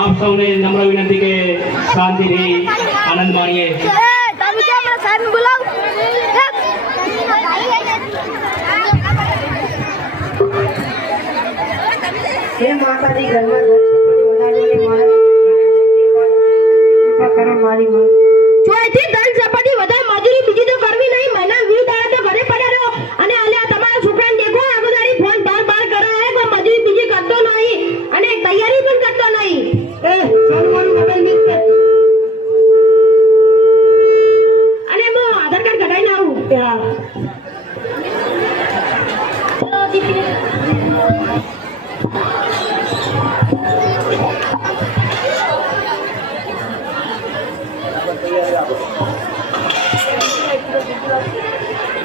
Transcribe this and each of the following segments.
આપ સૌને નમ્ર વિનંતી કે શાંતિથી આનંદ માણીએ. હે માતાજી ઘરમાં કૃપા કરો મારી માં. ચોથી ધન સપાટી વધારે મજૂરી બીજી તો કરવી નહીં. મહિના 20 દાડા તો ઘરે પડ્યા રહો અને આલ્યા તમારા છોકરાને દેખો આખો દાડી ફોન બાર બાર કરે હે. કોઈ મજૂરી બીજી કરતો નહીં અને તૈયારી પણ કરતો નહીં. એ સોનવાનું મોબાઈલ મિસ કર અને હું આધાર કાર્ડ કઢાઈને આવું.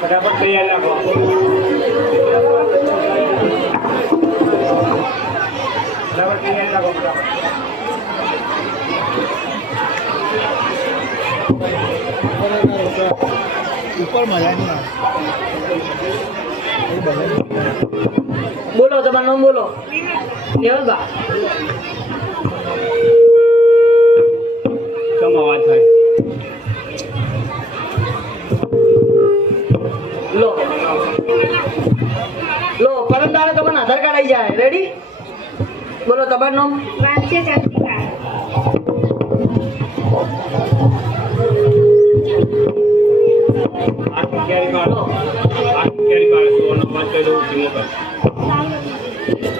ફટાફટ તૈયાર રાખો. ફટાફટ તૈયાર રાખો. ઉપર મજા નહીં બોલો તમારું નામ બોલો. દેવલબા કેમ અવાજ થાય? લો લો પરમ દાડે તમારું આધાર કાર્ડ આવી જાય. રેડી? બોલો તમારું નામ. વાંચે ચાલતી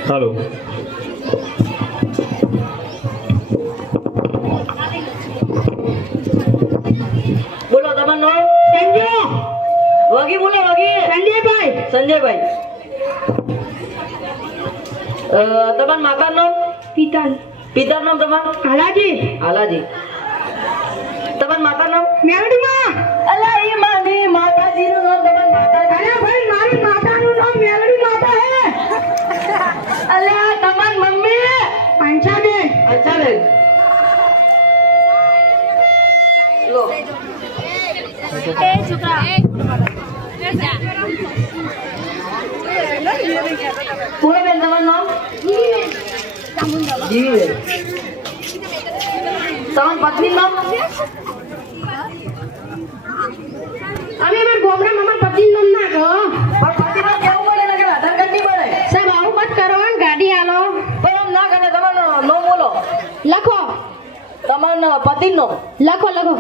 હાલો. બોલો તમારું નામ. સંજય વગી બોલો વગી. સંજયભાઈ સંજયભાઈ. તમારું માતાનું નામ. પિતા પિતાનું નામ તમારું. હાલાજી હાલાજી. તમારું માતાનું નામ. મેલડીમાં. અલા એ માની માતાજીનું નામ. તમારું માતાજી. અરે ભાઈ મારી માતાનું નામ મેલડી માતા હે. અલા તમારી મમ્મી. પંચાબેન. અચ્છા બેન. લો બોલો બેન તમારું નામ. જીવીબેન. તમારી પત્નીનું નામ. અમે અમાર ગોમડા મામા પતિનું નામ ના કહો. પણ પતિનું કેવું પડે ને કે આધાર કાર્ડ નહીં પડે. સાહેબ આવું મત કરો ને ગાડી આલો. પણ આમ ના કરે. તમારું નામ બોલો. લખો તમારું પતિનું લખો લખો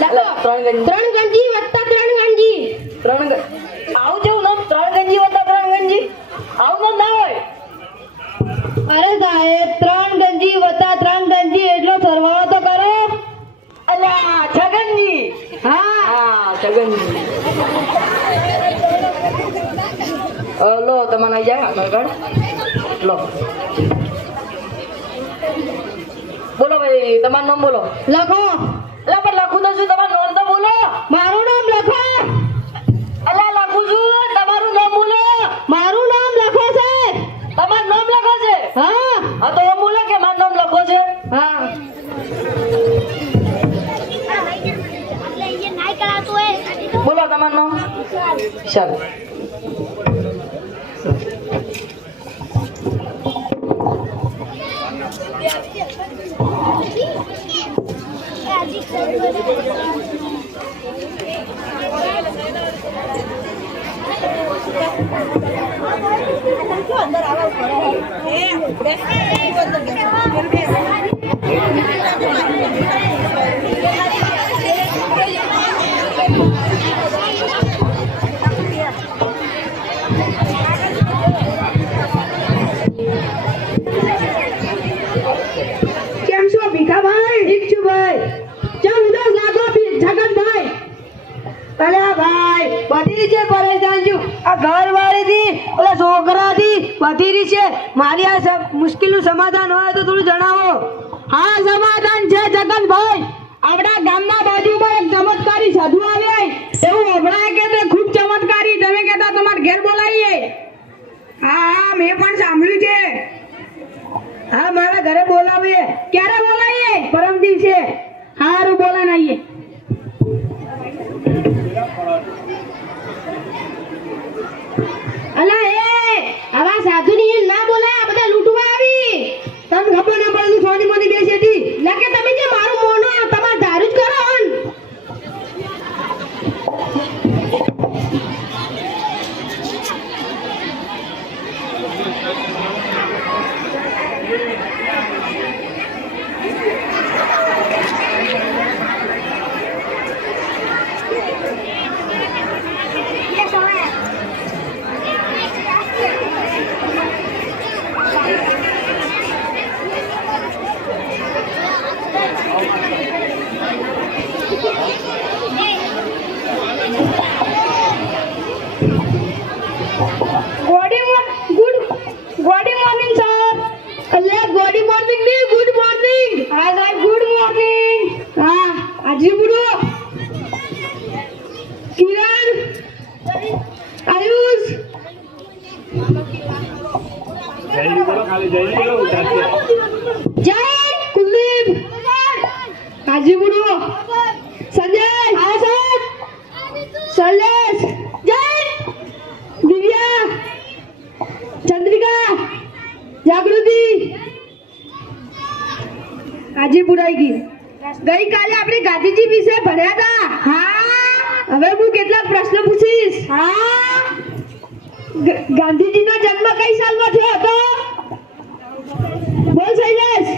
લખો. ત્રણ ગંજી. 3 ગંજી વત્તા 3 ગંજી. આવું જેવું નામ. 3 ગંજી વત્તા 3 ગંજી. આવું નામ ના હોય. અરે સાહેબ 3 ગંજી વત્તા 3 ગંજી એટલો સરવાળો તો કરો. અલ્યા છગનજી. હા હા છગનજી. લો તમારે આવી જાય આધાર કાર્ડ. લો બોલો ભાઈ તમારું નામ બોલો. લખો. અલા પણ લખું તો છું. તમારું નામ તો બોલો. મારું નામ લખો. અલા લખું છું. તમારું નામ બોલો. મારું નામ લખો છે. તમારું નામ લખો છે. હા હા તો એમ બોલો કે મારું નામ લખો છે. હા બોલો તમારું નામ. ચાલો કેમ છો ભીખાભાઈ? ઠીક છું ભાઈ. કેમ ઉદાસ લાગો જગતભાઈ? અલ્યા ભાઈ બધી રીતે પરેશાન છું. આ ઘરવાળી થી ઓલા છોકરા થી બધી રીતે મારી આ મુશ્કેલનું સમાધાન હોય તો થોડું જણાવો. હા સમાધાન છે જગતભાઈ. આપણા ગામના બાજુમાં એક ચમત્કારી સાધુ આવ્યા એવું હમણાં કે તે ખૂબ ચમત્કારી. તમે કહેતા તમારે ઘેર બોલાવીએ. હા હા મેં પણ સાંભળ્યું છે. હા મારા ઘરે બોલાવીએ. ક્યારે બોલાવીએ? પરમ દિવસે. હારું બોલાને આવીએ. અલા એ આવા સાધુની ના બોલાય. આ બધા લૂંટવા આવી. તમને ખબર ન પડે સોની વેરી મોર્નિંગ ની ગુડ મોર્નિંગ. હા સાહેબ ગુડ મોર્નિંગ. હા હાજી બોલો. કિરણ આયુષ જયની બોલો ખાલી જયની બોલો ઉતારશે જય કુલદીપ હાજી બોલો. સંજય હા સાહેબ. શૈલેષ જય દિવ્યા ચંદ્રિકા જાગૃતિ હાજી પુરાઈ ગઈ. ગઈકાલે આપણે ગાંધીજી વિશે ભણ્યા હતા. હા હવે હું કેટલાક પ્રશ્ન પૂછીશ. હા ગાંધીજીનો જન્મ કઈ સાલમાં થયો હતો? બોલ શૈલેષ.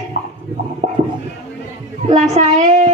લા સાહેબ